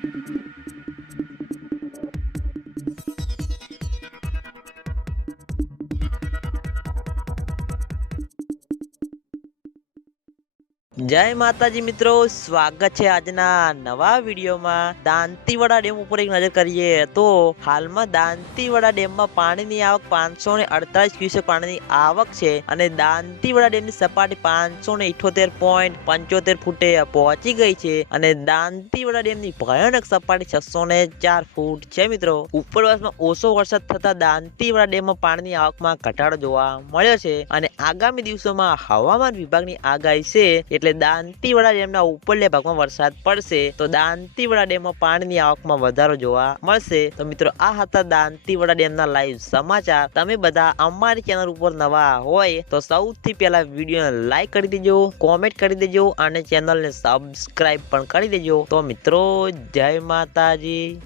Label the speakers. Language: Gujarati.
Speaker 1: Thank you. જય માતાજી મિત્રો, સ્વાગત છે આજના નવા વિડીયોમાં. દાંતીવાડા ડેમ ઉપર એક નજર કરીએ તો હાલમાં દાંતીવાડા ડેમમાં પાણીની આવક પાંચસો ને અડતાલીસ ક્યુસેક પાણીની આવક છે અને દાંતીવાડા ડેમની સપાટી પાંચસો ને ઇઠોતેર પોઈન્ટ પંચોતેર ફૂટે પહોંચી ગઈ છે અને દાંતીવાડા ડેમની ભયાનક સપાટી છસો ને ચાર ફૂટ છે મિત્રો. ઉપરવાસમાં ઓછો વરસાદ થતા દાંતીવાડા ડેમમાં પાણીની આવકમાં ઘટાડો જોવા મળ્યો છે અને આગામી દિવસોમાં હવામાન વિભાગની આગાહી છે એટલે દાંતીવાડા ડેમના ઉપરલે ભાગમાં વરસાદ પડશે, તો દાંતીવાડા ડેમમાં પાણીની આવકમાં વધારો જોવા મળશે. તો મિત્રો, આ હતા દાંતીવાડા ડેમના લાઈવ સમાચાર. તમે બધા અમારી ચેનલ ઉપર નવા હોય, તો સૌથી પહેલા વિડીયોને લાઈક કરી દેજો કોમેન્ટ કરી દેજો, અને ચેનલને સબસ્ક્રાઈબ પણ કરી દેજો. તો મિત્રો, જય માતાજી.